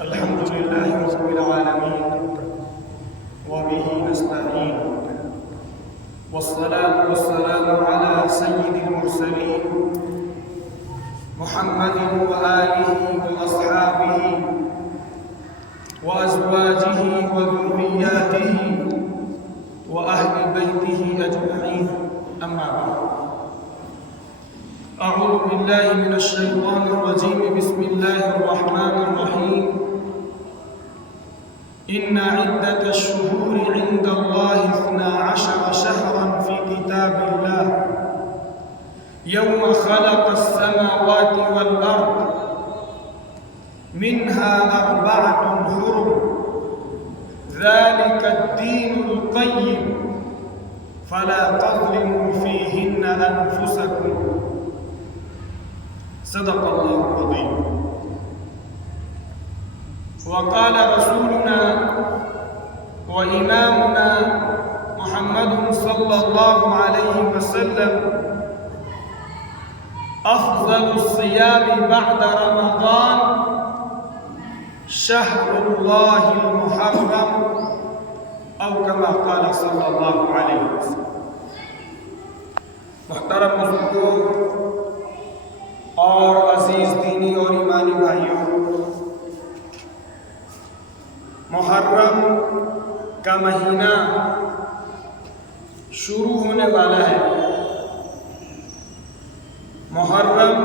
الحمد لله رب العالمين وبه نستعين والصلاة والسلام على سيد المرسلين محمد وآله وأصحابه وأزواجه وذرياته وأهل بيته أجمعين أما بعد أعوذ بالله من الشيطان الرجيم بسم الله الرحمن الرحيم إن عدة الشهور عند الله 12 شهرا في كتاب الله يوم خلق السماوات والأرض منها 4 حرم ذلك الدين القيم فلا تظلموا فيهن أنفسكم صدق الله العظيم وقال رسولنا وإمامنا محمد صلى الله عليه وسلم أفضل الصيام بعد رمضان شهر الله المحرم أو كما قال صلى الله عليه وسلم. محترم بزرگوں اور عزیز دینی اور ایمانی بھائیوں، محرم کا مہینہ شروع ہونے والا ہے۔ محرم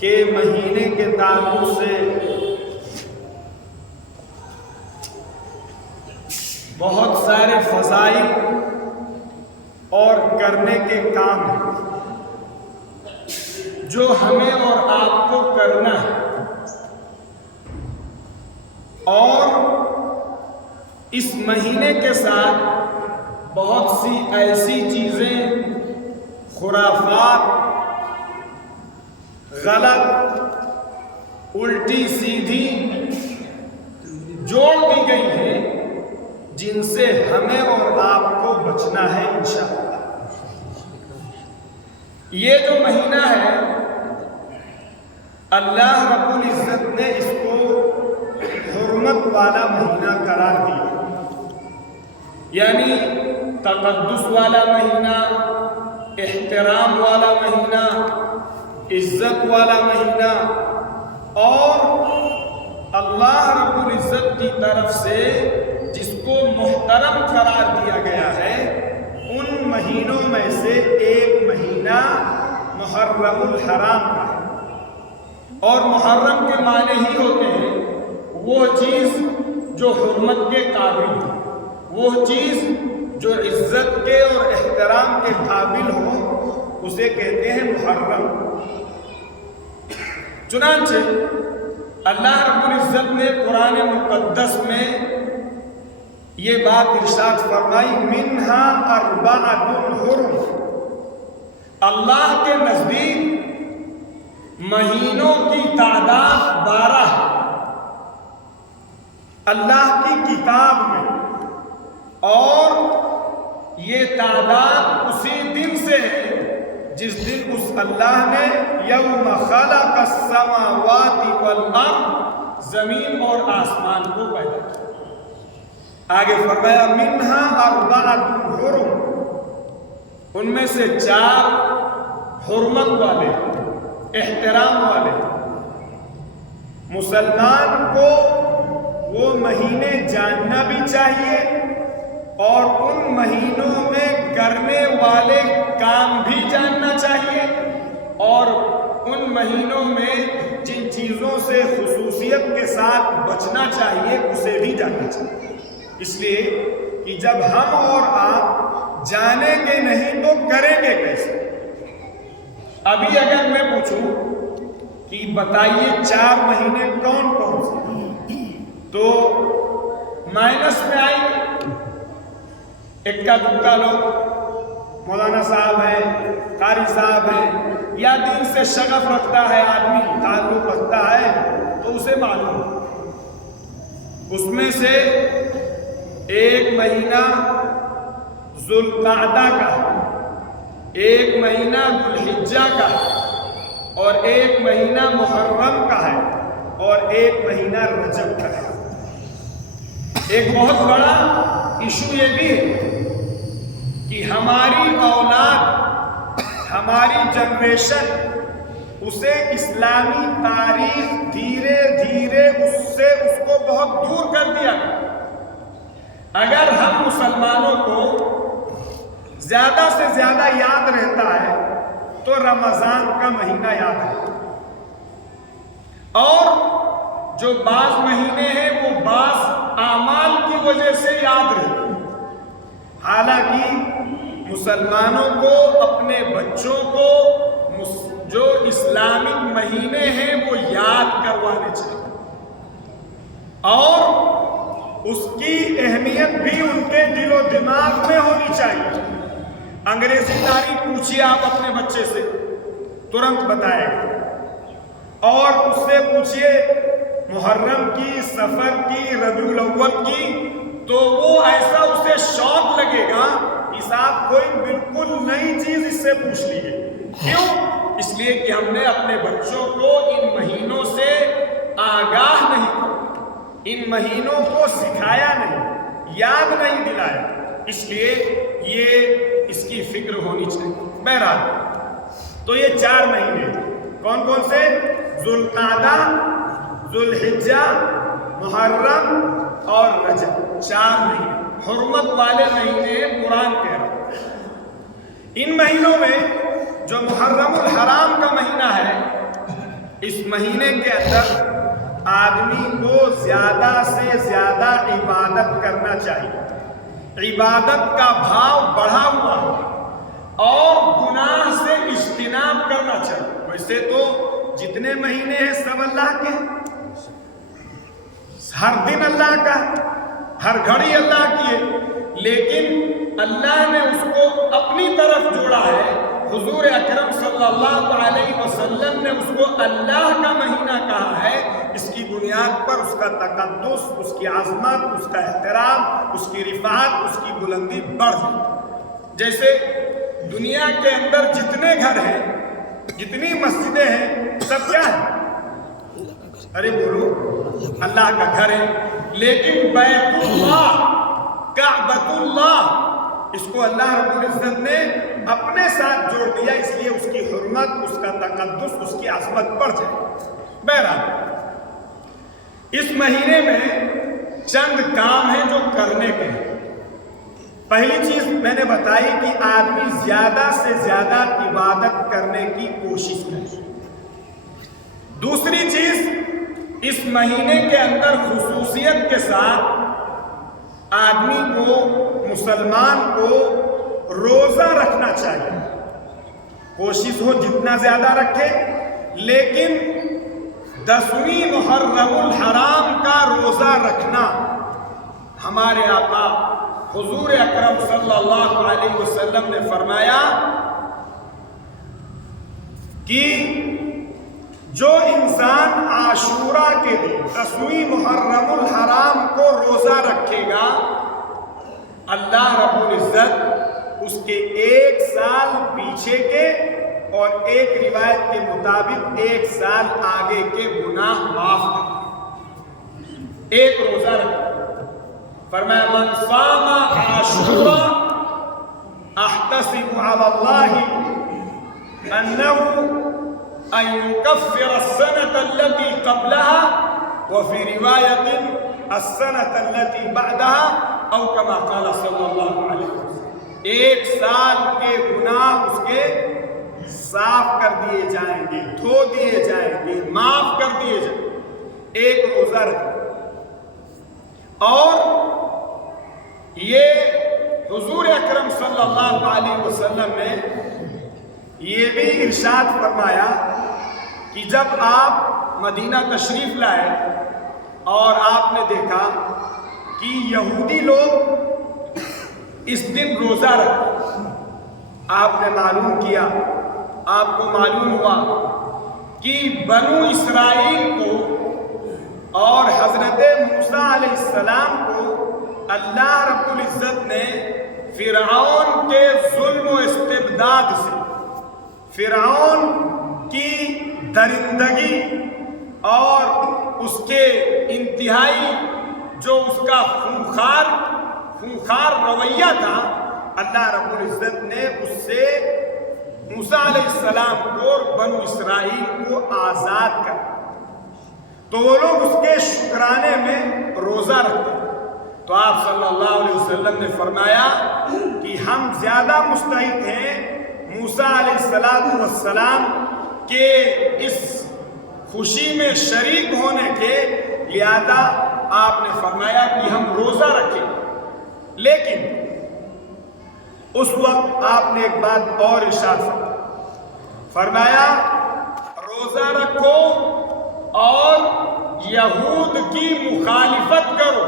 کے مہینے کے تعلق سے بہت سارے فضائل اور کرنے کے کام ہیں جو ہمیں اور آپ کو کرنا ہے، اور اس مہینے کے ساتھ بہت سی ایسی چیزیں، خرافات، غلط، الٹی سیدھی جوڑ دی گئی ہیں جن سے ہمیں اور آپ کو بچنا ہے انشاءاللہ۔ یہ جو مہینہ ہے اللہ رب العزت نے اس کو حرمت والا مہینہ قرار دیا، یعنی تقدس والا مہینہ، احترام والا مہینہ، عزت والا مہینہ، اور اللہ رب العزت کی طرف سے جس کو محترم قرار دیا گیا ہے، ان مہینوں میں سے ایک مہینہ محرم الحرام کا ہے۔ اور محرم کے معنی ہی ہوتے ہیں وہ چیز جو حرمت کے قابل ہو، وہ چیز جو عزت کے اور احترام کے قابل ہو، اسے کہتے ہیں محرم۔ چنانچہ اللہ رب العزت نے قرآن مقدس میں یہ بات ارشاد فرمائی، منہا 4 حرم۔ اللہ کے نزدیک مہینوں کی تعداد 12 ہے اللہ کی کتاب میں، اور یہ تعداد اسی دن سے ہے جس دن اس اللہ نے یوم خلق السماوات والارض، زمین اور آسمان کو پیدا کیا۔ آگے فرمایا منہا 4 حرم، ان میں سے 4 حرمت والے، احترام والے۔ مسلمان کو وہ مہینے جاننا بھی چاہیے اور ان مہینوں میں کرنے والے کام بھی جاننا چاہیے، اور ان مہینوں میں جن چیزوں سے خصوصیت کے ساتھ بچنا چاہیے اسے بھی جاننا چاہیے، اس لیے کہ جب ہم اور آپ جانیں گے نہیں تو کریں گے کیسے؟ ابھی اگر میں پوچھوں کہ بتائیے 4 مہینے کون کون سے، تو مائنس میں آئیں گے۔ اکا دکا لوگ، مولانا صاحب ہیں، قاری صاحب ہیں، یا دین سے شغف رکھتا ہے آدمی، تعلق رکھتا ہے، تو اسے معلوم۔ اس میں سے ایک مہینہ ذوالقعدہ کا ہے، ایک مہینہ ذوالحجہ کا ہے، اور ایک مہینہ محرم کا ہے۔ اور ایک مہینہ رجب کا ہے۔ ایک بہت بڑا ایشو یہ بھی ہے کہ ہماری اولاد، ہماری جنریشن اسے اسلامی تاریخ دھیرے دھیرے اس کو بہت دور کر دیا۔ اگر ہم مسلمانوں کو زیادہ سے زیادہ یاد رہتا ہے تو رمضان کا مہینہ یاد ہے، اور جو بعض مہینے ہیں وہ بعض اعمال کی وجہ سے یاد رہتے ہیں۔ حالانکہ مسلمانوں کو اپنے بچوں کو جو اسلامک مہینے ہیں وہ یاد کروانے چاہیے، اور اس کی اہمیت بھی ان کے دل و دماغ میں ہونی چاہیے۔ انگریزی تاریخ پوچھیے آپ اپنے بچے سے، ترنت بتائے گا، اور اس سے پوچھیے محرم کی، سفر کی، ربیع الاول کی، تو وہ ایسا اسے شوق لگے گا کہ صاحب کوئی بالکل نئی چیز اس سے پوچھ لی ہے۔ کیوں؟ اس لیے کہ ہم نے اپنے بچوں کو ان مہینوں سے آگاہ نہیں کیا، ان مہینوں کو سکھایا نہیں، یاد نہیں دلایا۔ اس لیے یہ اس کی فکر ہونی چاہیے۔ بہرحال تو یہ 4 مہینے کون کون سے؟ ذوالقعدہ، ذوالحجہ، محرم اور رجب، 4 مہینے حرمت والے مہینے قرآن کہہ رہا ہے۔ ان مہینوں میں جو محرم الحرام کا مہینہ ہے، اس مہینے کے اندر آدمی کو زیادہ سے زیادہ عبادت کرنا چاہیے، عبادت کا بھاؤ بڑھا ہوا اور گناہ سے اجتناب کرنا چاہیے۔ ویسے تو جتنے مہینے ہیں سب اللہ کے، ہر دن اللہ کا، ہر گھڑی اللہ کی ہے، لیکن اللہ نے اس کو اپنی طرف جوڑا ہے۔ حضور اکرم صلی اللہ علیہ وسلم نے اس کو اللہ کا مہینہ کہا ہے۔ اس کی بنیاد پر اس کا تقدس، اس کی عظمت، اس کا احترام، اس کی رفعت، اس کی بلندی بڑھ جاتی۔ جیسے دنیا کے اندر جتنے گھر ہیں، جتنی مسجدیں ہیں، سب کیا ہے؟ ارے بولو، اللہ کا گھر ہے، لیکن بیت اللہ، کعبۃ اللہ، اس کو اللہ رب العزت نے اپنے ساتھ جوڑ دیا، اس لیے اس کی حرمت، اس کا تقدس، اس کی عظمت بڑھ جائے۔ بہرحال اس مہینے میں چند کام ہیں جو کرنے کے ہیں۔ پہلی چیز میں نے بتائی کہ آدمی زیادہ سے زیادہ عبادت کرنے کی کوشش کرے۔ دوسری چیز، اس مہینے کے اندر خصوصیت کے ساتھ آدمی کو، مسلمان کو روزہ رکھنا چاہیے۔ کوشش ہو جتنا زیادہ رکھے، لیکن 10ویں محرم الحرام کا روزہ رکھنا، ہمارے آقا حضور اکرم صلی اللہ علیہ وسلم نے فرمایا کہ جو انسان عاشورہ کے دن 10ویں محرم الحرام کو روزہ رکھے گا، اللہ رب العزت اس کے 1 سال پیچھے کے اور ایک روایت کے مطابق 1 سال آگے کے گناہ معاف کر، ایک روزہ رکھے۔ فرمایا من صام عاشورا احتسب علی اللہ انہ ان یکفر السنة التي قبلها وفي رواية السنة التي بعدها او كما قال صلی اللہ علیہ وسلم۔ 1 سال کے گناہ اس کے صاف کر دیے جائیں گے، دھو دیے جائیں گے، معاف کر دیے جائیں گے۔ ایک روزہ رکھنا۔ اور یہ حضور اکرم صلی اللہ علیہ وسلم نے یہ بھی ارشاد فرمایا کہ جب آپ مدینہ تشریف لائے اور آپ نے دیکھا کہ یہودی لوگ اس دن روزہ رکھتے، آپ نے معلوم کیا، آپ کو معلوم ہوا کہ بنو اسرائیل کو اور حضرت موسیٰ علیہ السلام کو اللہ رب العزت نے فرعون کے ظلم و استبداد سے، فرعون کی درندگی اور اس کے انتہائی جو اس کا خونخوار رویہ تھا، اللہ رب العزت نے اس سے موسیٰ علیہ السلام کو اور بنو اسرائیل کو آزاد کر، تو وہ لوگ اس کے شکرانے میں روزہ رکھتے ہیں۔ تو آپ صلی اللہ علیہ وسلم نے فرمایا کہ ہم زیادہ مستحق ہیں موسیٰ علیہ السلام کے اس خوشی میں شریک ہونے کے، لہذا آپ نے فرمایا کہ ہم روزہ رکھیں۔ لیکن اس وقت آپ نے ایک بات اور ارشاد فرمایا، روزہ رکھو اور یہود کی مخالفت کرو،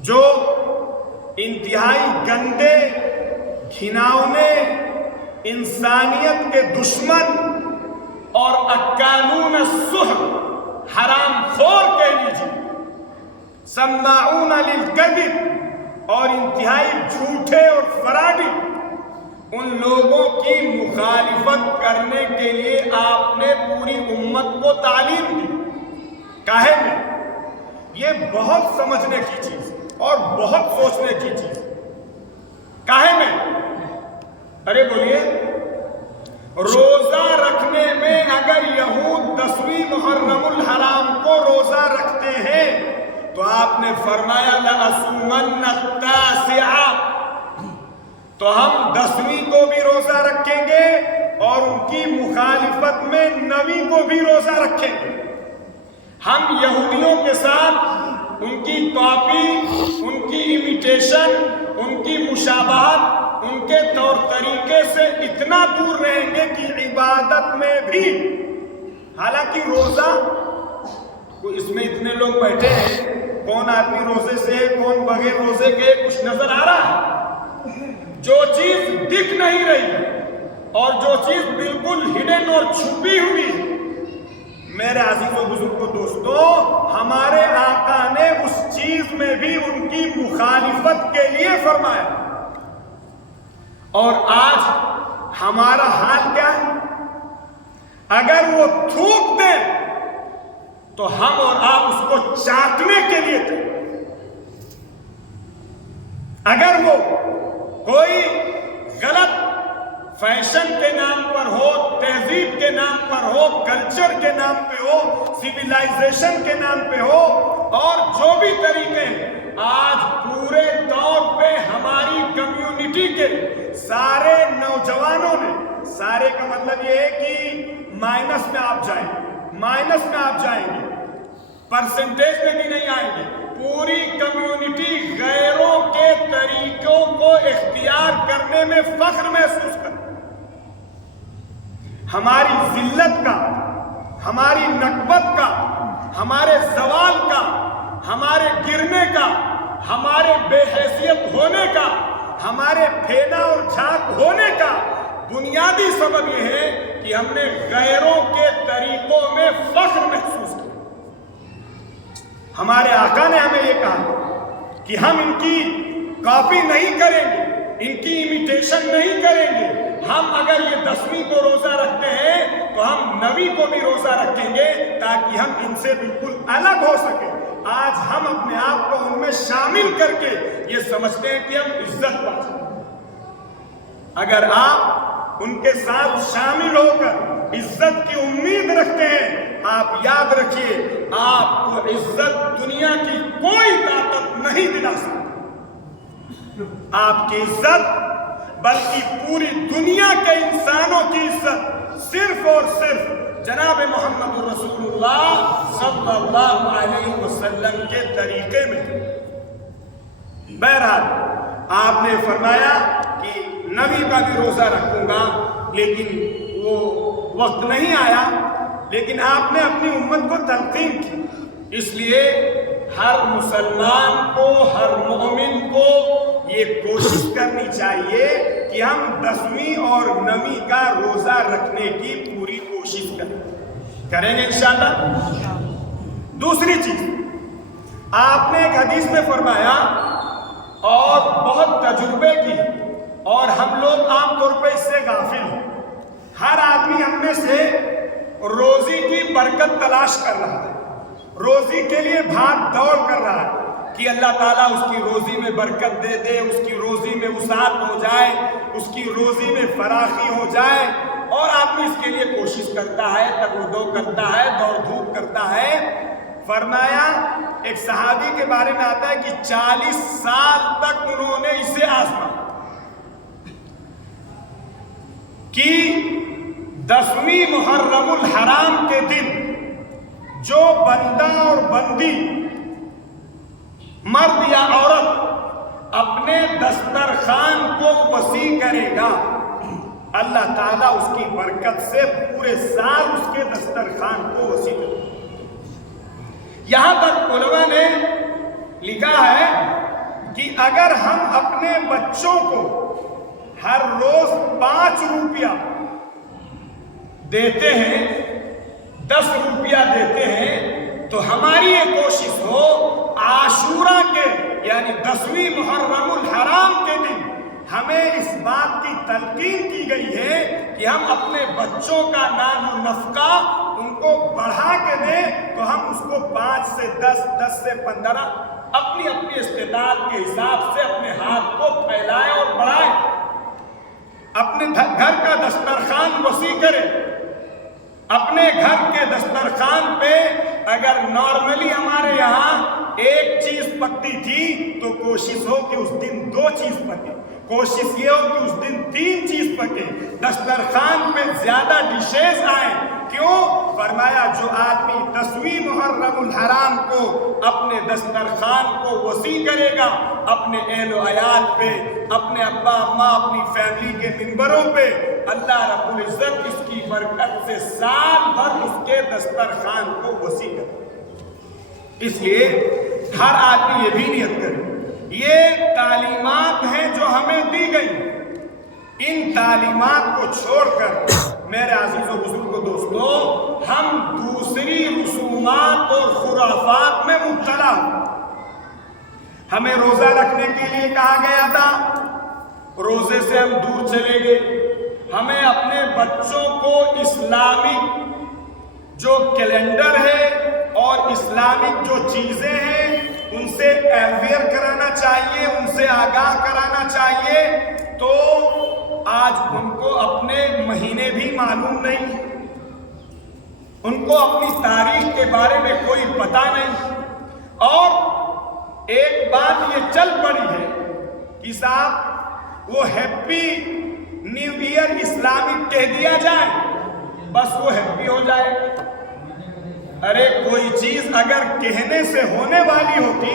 جو انتہائی گندے، گھناؤنے، انسانیت کے دشمن اور اکالون السحت، حرام خور کہہ لیجیے، سماعون للکذب، اور انتہائی جھوٹے اور فراڈی، ان لوگوں کی مخالفت کرنے کے لیے آپ نے پوری امت کو تعلیم دی۔ کاہے میں یہ بہت سمجھنے کی چیز اور بہت سوچنے کی چیز، کاہے میں؟ ارے بولیے، روزہ رکھنے میں اگر یہود 10ویں محرم الحرام کو روزہ رکھتے ہیں تو آپ نے فرمایا لَأَصُومَنَّ التَّاسِعَ، تو ہم 10ویں کو بھی روزہ رکھیں گے اور ان کی مخالفت میں 9ویں کو بھی روزہ رکھیں گے۔ ہم یہودیوں کے ساتھ ان کی کاپی، ان کی امیٹیشن، ان کی مشابہت، ان کے طور طریقے سے اتنا دور رہیں گے کہ عبادت میں بھی، حالانکہ روزہ، اس میں اتنے لوگ بیٹھے ہیں، کون آدمی روزے سے ہے، کون بغیر روزے کے، کچھ نظر آ رہا ہے؟ جو چیز دکھ نہیں رہی اور جو چیز بالکل ہڈن اور چھپی ہوئی، میرے عزیز و بزرگ دوستو، ہمارے آقا نے اس چیز میں بھی ان کی مخالفت کے لیے فرمایا۔ اور آج ہمارا حال کیا ہے؟ اگر وہ تھوک دیں تو ہم اور آپ اس کو چاٹنے کے لیے تھے۔ اگر وہ کوئی غلط فیشن کے نام پر ہو، تہذیب کے نام پر ہو، کلچر کے نام پہ ہو، سیویلائزیشن کے نام پہ ہو، اور جو بھی طریقے ہیں، آج پورے طور پہ ہماری کمیونٹی کے سارے نوجوانوں نے، سارے کا مطلب یہ ہے کہ مائنس میں آپ جائیں گے، پرسنٹیج میں بھی نہیں آئیں گے، پوری کمیونٹی غیروں کے طریقوں کو اختیار کرنے میں فخر محسوس کرتی، ہماری ذلت کا، ہماری نکبت کا، ہمارے زوال کا، ہمارے گرنے کا، ہمارے بے حیثیت ہونے کا، ہمارے پھینا اور جھاگ ہونے کا بنیادی سبب یہ ہے کہ ہم نے غیروں کے طریقوں میں فخر محسوس کیا۔ ہمارے آقا نے ہمیں یہ کہا کہ ہم ان کی کاپی نہیں کریں گے، ان کی امیٹیشن نہیں کریں گے، ہم اگر یہ 10ویں کو روزہ رکھتے ہیں تو ہم 9ویں کو بھی روزہ رکھیں گے تاکہ ہم ان سے بالکل الگ ہو سکیں۔ آج ہم اپنے آپ کو ان میں شامل کر کے یہ سمجھتے ہیں کہ ہم عزت پا سکیں۔ اگر آپ ان کے ساتھ شامل ہو کر عزت کی امید رکھتے ہیں، آپ یاد رکھیے آپ کو عزت دنیا کی کوئی طاقت نہیں دلا سکتی۔ آپ کی عزت بلکہ پوری دنیا کے انسانوں کی عزت صرف اور صرف جناب محمد رسول اللہ صلی اللہ علیہ وسلم کے طریقے میں۔ بہرحال آپ نے فرمایا کہ 9ویں کا بھی روزہ رکھوں گا، لیکن وہ وقت نہیں آیا، لیکن آپ نے اپنی امت کو تلقین کی۔ اس لیے ہر مسلمان کو، ہر مومن کو یہ کوشش کرنی چاہیے کہ ہم 10ویں اور 9ویں کا روزہ رکھنے کی پوری کوشش کریں گے انشاءاللہ۔ دوسری چیز، آپ نے ایک حدیث میں فرمایا اور بہت تجربے کی، اور ہم لوگ عام طور پہ اس سے غافل ہیں۔ ہر آدمی ہم میں سے روزی کی برکت تلاش کر رہا ہے، روزی کے لیے بھاگ دوڑ کر رہا ہے کہ اللہ تعالیٰ اس کی روزی میں برکت دے دے، اس کی روزی میں وسعت ہو جائے، اس کی روزی میں فراخی ہو جائے، اور آدمی اس کے لیے کوشش کرتا ہے، تگ و دو کرتا ہے، دوڑ دھوپ کرتا ہے۔ فرمایا ایک صحابی کے بارے میں آتا ہے کہ 40 سال تک انہوں نے اسے آزما کہ 10ویں محرم الحرام کے دن جو بندہ اور بندی، مرد یا عورت اپنے دسترخوان کو وسیع کرے گا، اللہ تعالیٰ اس کی برکت سے پورے سال اس کے دسترخوان کو وسیع کرے گا۔ یہاں تک علماء نے لکھا ہے کہ اگر ہم اپنے بچوں کو ہر روز 5 روپیہ دیتے ہیں، 10 روپیہ دیتے ہیں، تو ہماری یہ کوشش ہو عاشورہ کے یعنی 10ویں محرم الحرام کے دن ہمیں اس بات کی تلقین کی گئی ہے کہ ہم اپنے بچوں کا نان و نفقہ ان کو بڑھا کے دیں، تو ہم اس کو 5 سے 10، 10 سے 15 اپنی استطاعت کے حساب سے اپنے ہاتھ کو پھیلائیں اور بڑھائیں، اپنے گھر کا دسترخوان وسیع کریں۔ اپنے گھر کے دسترخوان پہ اگر نارملی ہمارے یہاں 1 چیز پکتی تھی تو کوشش ہو کہ اس دن 2 چیز پکے، کوشش یہ ہو کہ اس دن 3 چیز پکے، دسترخوان پہ زیادہ ڈشز آئیں۔ کیوں؟ فرمایا جو آدمی 10ویں محرم الحرام کو اپنے دسترخوان کو وسیع کرے گا، اپنے اہل و عیال پہ، اپنے ابا اماں، اپنی فیملی کے ممبروں پہ، اللہ رب العزت اس کی برکت سے سال بھر اس کے دسترخوان کو وسیع کرے۔ اس لیے ہر آدمی یہ بھی نیت کرے، یہ تعلیمات ہیں جو ہمیں دی گئی، ان تعلیمات کو چھوڑ کر میرے عزیز و بزرگ دوستو ہم دوسری رسومات اور خرافات میں مبتلا ہوں۔ ہمیں روزہ رکھنے کے لیے کہا گیا تھا، روزے سے ہم دور چلے گئے۔ ہمیں اپنے بچوں کو اسلامک جو کیلنڈر ہے اور اسلامک جو چیزیں ہیں ان سے اویئر کرانا چاہیے، ان سے آگاہ کرانا چاہیے، تو آج ان کو اپنے مہینے بھی معلوم نہیں، ان کو اپنی تاریخ کے بارے میں کوئی پتہ نہیں، اور ایک بات یہ چل پڑی ہے کہ صاحب وہ ہیپی نیو ایئر اسلامک کہہ دیا جائے، بس وہ ہیپی ہو جائے۔ ارے کوئی چیز اگر کہنے سے ہونے والی ہوتی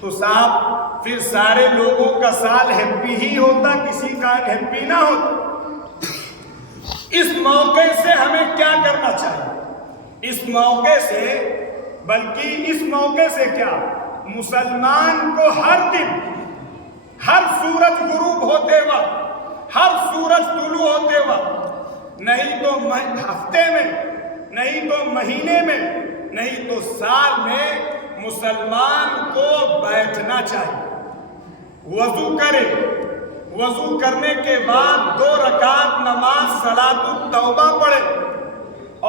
تو صاحب پھر سارے لوگوں کا سال ہیپی ہی ہوتا، کسی کا ہیپی نہ ہوتا۔ اس موقع سے ہمیں کیا کرنا چاہیے؟ اس موقع سے، بلکہ اس موقع سے کیا، مسلمان کو ہر دن، ہر سورج غروب ہوتے وقت، ہر سورج طلوع ہوتے وقت، نہیں تو ہفتے میں، نہیں تو مہینے میں، نہیں تو سال میں مسلمان کو بیٹھنا چاہیے، وضو کرے، وضو کرنے کے بعد 2 رکعت نماز صلاۃ التوبہ پڑھے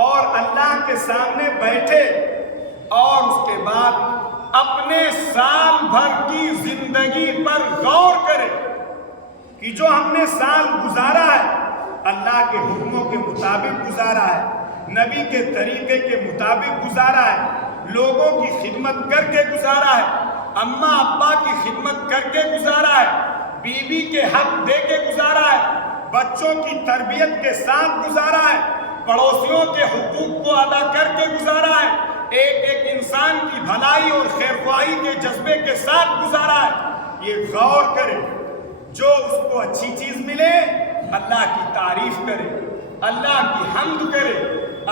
اور اللہ کے سامنے بیٹھے، اور اس کے بعد اپنے سال بھر کی زندگی پر غور کرے کہ جو ہم نے سال گزارا ہے اللہ کے حکموں کے مطابق گزارا ہے، نبی کے طریقے کے مطابق گزارا ہے، لوگوں کی خدمت کر کے گزارا ہے، اماں ابا کی خدمت کر کے گزارا ہے، بیوی کے حق دے کے گزارا ہے، بچوں کی تربیت کے ساتھ گزارا ہے، پڑوسیوں کے حقوق کو ادا کر کے گزارا ہے، ایک ایک انسان کی بھلائی اور خیرخواہی کے جذبے کے ساتھ گزارا ہے۔ یہ غور کرے، جو اس کو اچھی چیز ملے اللہ کی تعریف کرے، اللہ کی حمد کرے،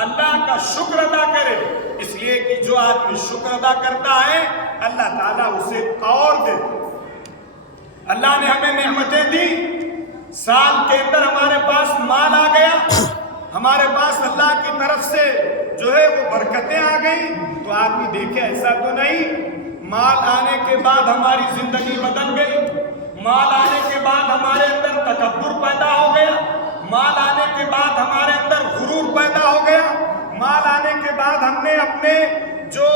اللہ کا شکر ادا کرے، اس لیے کہ جو آدمی شکر ادا کرتا ہے اللہ تعالیٰ اسے اور دیتا۔ اللہ نے ہمیں نعمتیں دی، سال کے اندر ہمارے پاس مال آ گیا، ہمارے پاس اللہ کی طرف سے جو ہے وہ برکتیں آ گئی، تو آدمی دیکھے ایسا تو نہیں مال آنے کے بعد ہماری زندگی بدل گئی، مال آنے کے بعد ہمارے اندر تکبر پیدا ہو گیا، مال آنے کے بعد ہمارے اندر غرور پیدا ہو گیا، مال آنے کے بعد ہم نے اپنے جو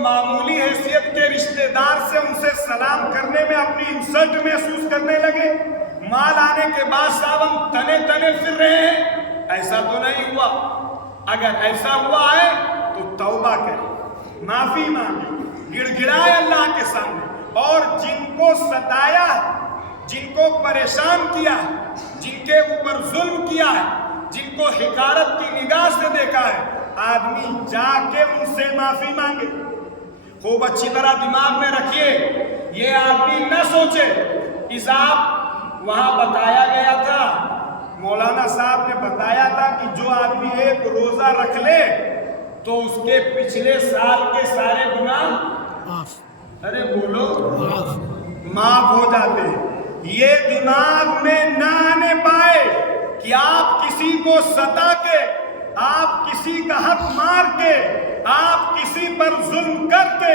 معمولی حیثیت کے رشتہ دار سے ان سے سلام کرنے میں اپنی انسلٹ محسوس کرنے لگے، مال آنے کے بعد صاحب ہم تنے پھر رہے ہیں۔ ایسا تو نہیں ہوا۔ اگر ایسا ہوا ہے تو توبہ کریں، معافی مانگیں، گڑ گڑائے اللہ کے سامنے، اور جن کو ستایا ہے، جن کو پریشان کیا ہے، جن کے اوپر ظلم کیا ہے، جن کو حقارت کی نگاہ سے دیکھا ہے، آدمی جا کے ان سے معافی مانگے۔ خوب اچھی طرح دماغ میں رکھیے، یہ آدمی نہ سوچے کہ صاحب وہاں بتایا گیا تھا، مولانا صاحب نے بتایا تھا کہ جو آدمی ایک روزہ رکھ لے تو اس کے پچھلے سال کے سارے گناہ ارے بولو معاف ہو جاتے ہیں۔ یہ دماغ میں نہ آنے پائے کہ آپ کسی کو ستا کے، آپ کسی کا حق مار کے، آپ کسی پر ظلم کر کے،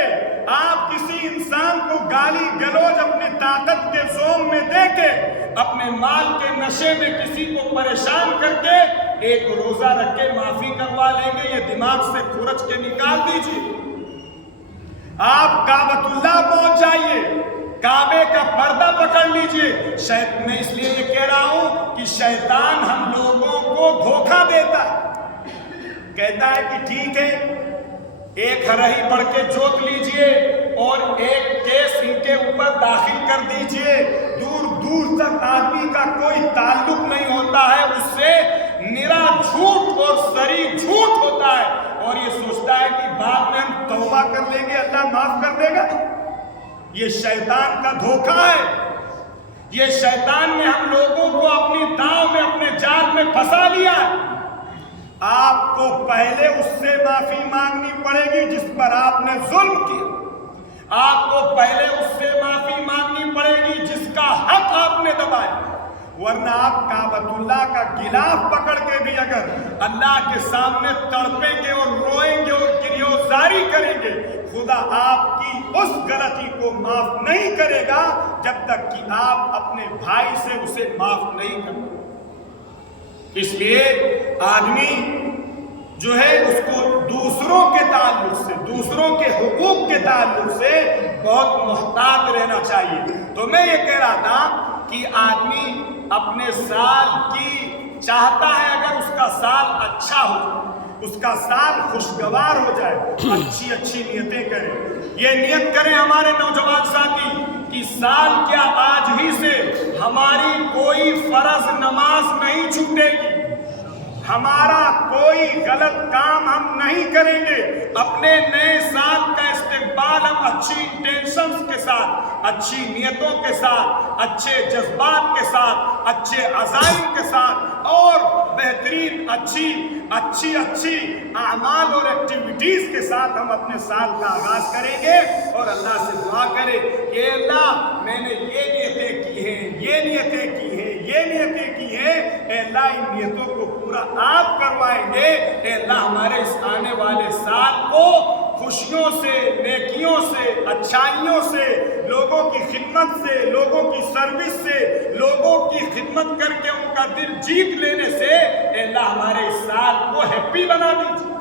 آپ کسی انسان کو گالی گلوچ اپنی طاقت کے زوم میں دے کے، اپنے مال کے نشے میں کسی کو پریشان کر کے ایک روزہ رکھ کے معافی کروا لیں گے۔ یہ دماغ سے کھرچ کے نکال دیجیے۔ آپ کعبۃ اللہ پہنچ جائیے، کعبے کا پردہ پکڑ لیجئے۔ میں اس لیے یہ کہہ رہا ہوں کہ شیطان ہم لوگوں کو دھوکہ دیتا ہے، کہتا ہے کہ ٹھیک ہے ایک ہرہی پڑھ کے جوت لیجئے اور ایک کیس ان کے اوپر داخل کر دیجئے، دور دور تک آدمی کا کوئی تعلق نہیں ہوتا ہے اس سے، نرا جھوٹ اور سری جھوٹ ہوتا ہے، اور یہ سوچتا ہے کہ بعد میں ہم توبہ کر لیں گے اللہ معاف کر دے گا۔ یہ شیطان کا دھوکہ ہے۔ یہ شیطان نے ہم لوگوں کو اپنی داؤں میں، اپنے جال میں پھنسا لیا ہے۔ آپ کو پہلے اس سے معافی مانگنی پڑے گی جس پر آپ نے ظلم کیا، آپ کو پہلے اس سے معافی مانگنی پڑے گی جس کا حق آپ نے دبایا، ورنہ آپ کعبۃ اللہ کا غلاف پکڑ کے بھی اگر اللہ کے سامنے تڑپیں گے اور روئیں گے اور گریوزاری کریں گے، خدا آپ کی اس غلطی کو معاف نہیں کرے گا جب تک کہ آپ اپنے بھائی سے اسے معاف نہیں کریں۔ اس لیے آدمی جو ہے اس کو دوسروں کے تعلق سے، دوسروں کے حقوق کے تعلق سے بہت محتاط رہنا چاہیے۔ تو میں یہ کہہ رہا تھا کہ آدمی اپنے سال کی چاہتا ہے اگر اس کا سال اچھا ہو، اس کا سال خوشگوار ہو جائے، اچھی نیتیں کریں۔ یہ نیت کریں ہمارے نوجوان ساتھی کہ سال کیا آج ہی سے ہماری کوئی فرض نماز نہیں چھوٹے گی، ہمارا کوئی غلط کام ہم نہیں کریں گے، اپنے نئے سال کا استقبال ہم اچھی انٹینشنز کے ساتھ، اچھی نیتوں کے ساتھ، اچھے جذبات کے ساتھ، اچھے عزائم کے ساتھ اور بہترین اچھی اعمال اور ایکٹیویٹیز کے ساتھ ہم اپنے سال کا آغاز کریں گے، اور اللہ سے دعا کریں کہ اللہ میں نے یہ نیتیں کی ہیں، یہ نیتیں کی ہیں، یہ نیتیں کی ہیں، اے اللہ ان نیتوں کو پورا آپ کروائیں گے۔ اے اللہ ہمارے اس آنے والے سال کو خوشیوں سے، نیکیوں سے، اچھائیوں سے، لوگوں کی خدمت سے، لوگوں کی سروس سے، لوگوں کی خدمت کر کے ان کا دل جیت لینے سے اے اللہ ہمارے اس سال کو ہیپی بنا دیجیے۔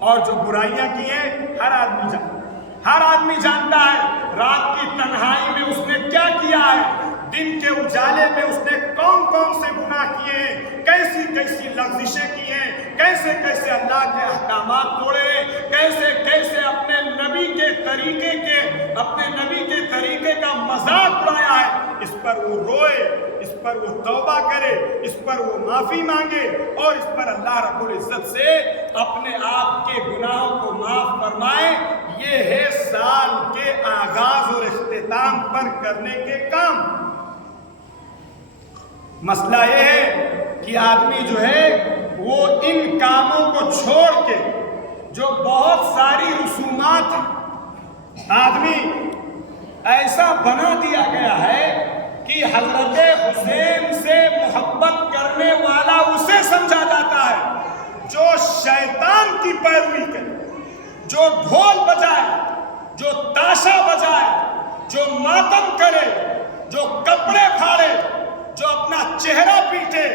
اور جو برائیاں کی ہیں ہر آدمی جانتا ہے رات کی تنہائی میں اس نے کیا کیا ہے، دن کے اجالے میں اس نے کون سے گناہ کیے ہیں، کیسی لغزشیں کی ہیں، کیسے اللہ کے احکامات توڑے ہیں، کیسے اپنے نبی کے طریقے کا مذاق اڑایا ہے۔ اس پر وہ روئے، اس پر وہ توبہ کرے، اس پر وہ معافی مانگے، اور اس پر اللہ رب العزت سے اپنے آپ کے گناہوں کو معاف فرمائے۔ یہ ہے سال کے آغاز اور اختتام پر کرنے کے کام۔ مسئلہ یہ ہے کہ آدمی جو ہے وہ ان کاموں کو چھوڑ کے، جو بہت ساری رسومات ہیں، آدمی ایسا بنا دیا گیا ہے کہ حضرت حسین سے محبت کرنے والا اسے سمجھا جاتا ہے جو شیطان کی پیروی کرے، جو ڈھول بجائے، جو تاشا بجائے، جو ماتم کرے، جو کپڑے پھاڑے، جو اپنا چہرہ پیٹے،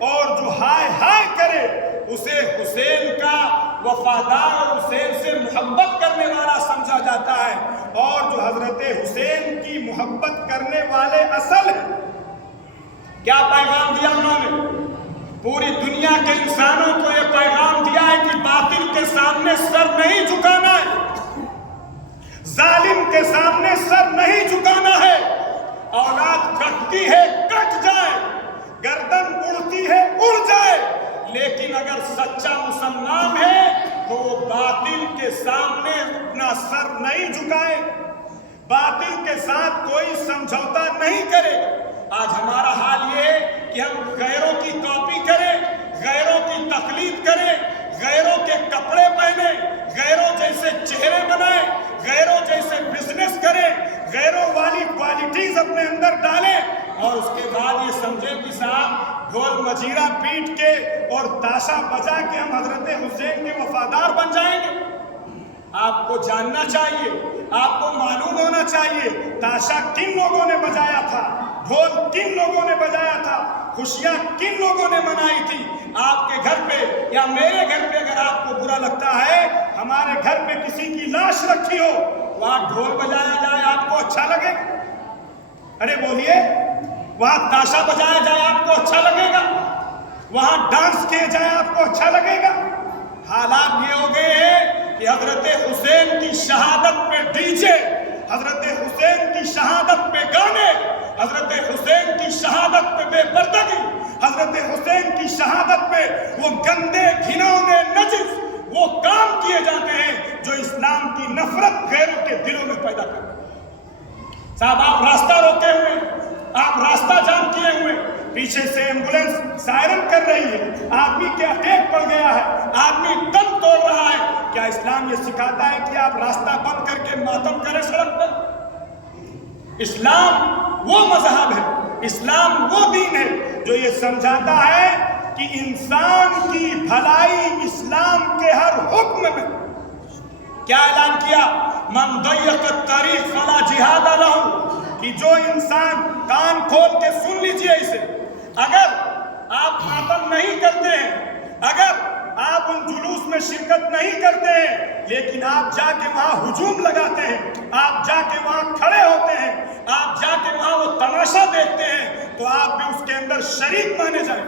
اور جو ہائے ہائے کرے اسے حسین کا وفادار اور حسین سے محبت کرنے والا سمجھا جاتا ہے، اور جو حضرت حسین کی محبت کرنے والے اصل ہیں۔ کیا پیغام دیا انہوں نے؟ پوری دنیا کے انسانوں کو یہ پیغام دیا ہے کہ باطل کے سامنے سر نہیں جھکانا ہے، ظالم کے سامنے سر نہیں جھکانا ہے۔ اولاد کٹتی ہے کٹ جائے، گردن اڑتی ہے اڑ جائے، لیکن اگر سچا مسلمان ہے تو وہ باطل کے سامنے اپنا سر نہیں جھکائے، باطل کے ساتھ کوئی سمجھوتا نہیں کرے۔ آج ہمارا حال یہ ہے کہ ہم غیروں کی کاپی کریں، غیروں کی تقلید کریں، غیروں کے کپڑے پہنے، غیروں جیسے چہرے بنائیں، غیروں جیسے بزنس کریں، غیروں والی کوالٹیز اپنے اندر ڈالیں، اور اس کے بعد یہ سمجھیں کہ صاحب ڈھول مجیرہ پیٹ کے اور تاشا بجا کے ہم حضرت حسین کے وفادار بن جائیں گے۔ آپ کو جاننا چاہیے، آپ کو معلوم ہونا چاہیے تاشا کن لوگوں نے بجایا تھا، ڈھول کن لوگوں نے بجایا تھا، خوشیاں کن لوگوں نے منائی تھی۔ آپ کے گھر پہ یا میرے گھر پہ اگر آپ کو برا لگتا ہے، ہمارے گھر پہ کسی کی لاش رکھی ہو، وہاں ڈھول بجایا جائے آپ کو اچھا لگے؟ ارے بولیے، وہاں تاشا بجایا جائے آپ کو اچھا لگے گا؟ وہاں ڈانس کیا جائے آپ کو اچھا لگے گا؟ حالات یہ ہو گئے ہیں کہ حضرت حسین کی شہادت پہ ڈی جے، حضرت حسین کی شہادت پہ گانے، حضرت حسین کی شہادت پہ بے پردگی، حضرت حسین کی شہادت پہ وہ گندے گھنونے نجس وہ کام کیے جاتے ہیں جو اسلام کی نفرت غیروں کے دلوں میں پیدا کرتے ہیں۔ صاحب آپ راستہ روکے ہوئے، آپ راستہ جام کیے ہوئے، پیچھے سے ایمبولینس سائرن کر رہی ہے، آدمی کے اٹیک پڑ گیا ہے، آدمی دم توڑ رہا ہے، کیا اسلام یہ سکھاتا ہے کہ آپ راستہ بند کر کے ماتم کریں سڑک پر؟ اسلام وہ مذہب ہے، اسلام وہ دین ہے جو یہ سمجھاتا ہے کہ انسان کی بھلائی اسلام کے ہر حکم میں۔ کیا اعلان کیا؟ من ضیق الطریق فلا جہاد لہ، کہ جو انسان، کان کھول کے سن لیجئے اسے، اگر آپ ماتم نہیں کرتے ہیں، اگر آپ ان جلوس میں شرکت نہیں کرتے ہیں، لیکن آپ جا کے وہاں ہجوم لگاتے ہیں، آپ جا کے وہاں کھڑے ہوتے ہیں، آپ جا کے وہاں وہ تماشا دیکھتے ہیں، تو آپ بھی اس کے اندر شریک مانے جائیں۔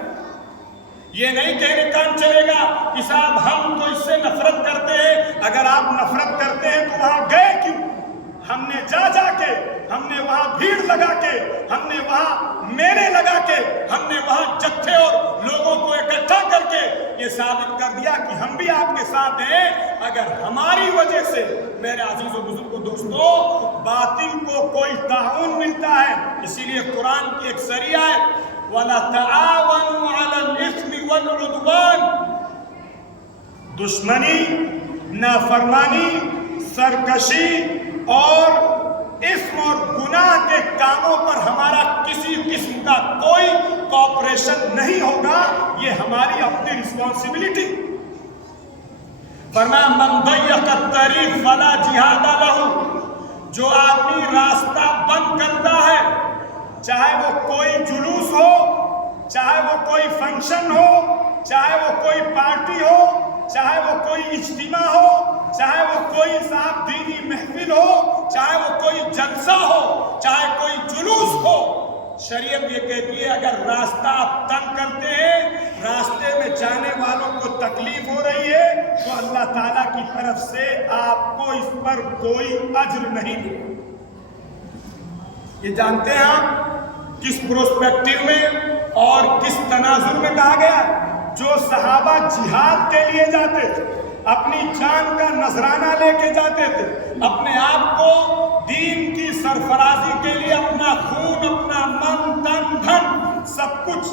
یہ نہیں کہنے کام چلے گا کہ صاحب ہم تو اس سے نفرت کرتے ہیں۔ اگر آپ نفرت کرتے ہیں تو وہاں گئے کیوں؟ ہم نے جا کے، ہم نے وہاں بھیڑ لگا کے، ہم نے وہاں میلے لگا کے، ہم نے وہاں جتھے اور لوگوں کو اکٹھا کر کے یہ ثابت کر دیا کہ ہم بھی آپ کے ساتھ ہیں۔ اگر ہماری وجہ سے میرے عزیز و بزرگوں دوستوں باطل کو کوئی تعاون ملتا ہے، اسی لیے قرآن کی ایک سری ہے وَلَا تَعَاوَنُوا عَلَى الْإِثْمِ وَالْعُدْوَانِ، دشمنی، نافرمانی، سرکشی اور اسم اور گناہ کے کاموں پر ہمارا کسی قسم کا کوئی کوپریشن نہیں ہوگا، یہ ہماری اپنی رسپانسبلٹی۔ فرمایا من ضیق الطریق فلا جہاد لہ، جو آدمی راستہ بند کرتا ہے، چاہے وہ کوئی جلوس ہو، چاہے وہ کوئی فنکشن ہو، چاہے وہ کوئی پارٹی ہو، چاہے وہ کوئی اجتماع ہو، چاہے وہ کوئی صاحب دینی محفل ہو، چاہے وہ کوئی جلسہ ہو، چاہے کوئی جلوس ہو، شریعت یہ کہتی ہے اگر راستہ آپ تنگ کرتے ہیں، راستے میں جانے والوں کو تکلیف ہو رہی ہے، تو اللہ تعالیٰ کی طرف سے آپ کو اس پر کوئی اجر نہیں ملے۔ یہ جانتے ہیں آپ کس پروسپیکٹیو میں اور کس تناظر میں کہا گیا؟ جو صحابہ جہاد کے لیے جاتے تھے، اپنی جان کا نذرانہ لے کے جاتے تھے، اپنے آپ کو دین کی سرفرازی کے لیے اپنا خون، اپنا من، تن، دھن سب کچھ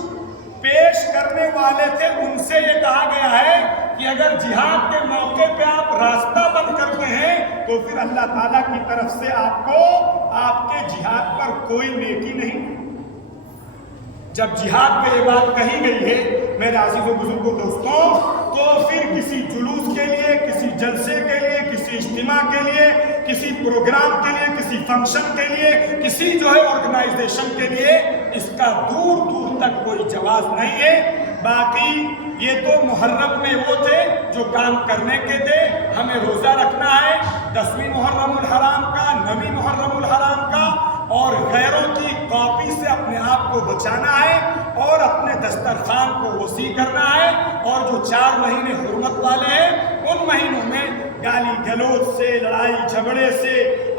پیش کرنے والے تھے، ان سے یہ کہا گیا ہے کہ اگر جہاد کے موقع پہ آپ راستہ بند کرتے ہیں تو پھر اللہ تعالیٰ کی طرف سے آپ کو آپ کے جہاد پر کوئی نیکی نہیں۔ جب جہاد پہ یہ بات کہی گئی ہے میرے عزیز و بزرگوں دوستوں، تو پھر کسی جلوس کے لیے، کسی جلسے کے لیے، کسی اجتماع کے لیے، کسی پروگرام کے لیے، کسی فنکشن کے لیے، کسی جو ہے آرگنائزیشن کے لیے اس کا دور دور تک کوئی جواز نہیں ہے۔ باقی یہ تو محرم میں وہ تھے جو کام کرنے کے تھے. ہمیں روزہ رکھنا ہے 10ویں محرم الحرام کا، 9ویں محرم الحرام کا، اور غیروں کی کاپی سے اپنے آپ کو بچانا ہے اور اپنے دسترخوان کو وسیع کرنا ہے. اور جو 4 مہینے حرمت والے ہیں ان مہینوں میں گالی گلوچ سے، لڑائی جھگڑے سے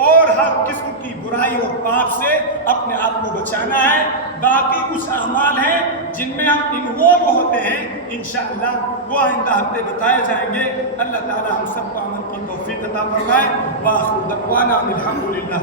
اور ہر قسم کی برائی اور پاپ سے اپنے آپ کو بچانا ہے. باقی کچھ اعمال ہیں جن میں ہم انوالو ہوتے ہیں، انشاءاللہ وہ آئندہ ہفتے بتائے جائیں گے. اللہ تعالی ہم سب کو عمل کی توفیق عطا فرمائے. وآخر دعوانا الحمدللہ.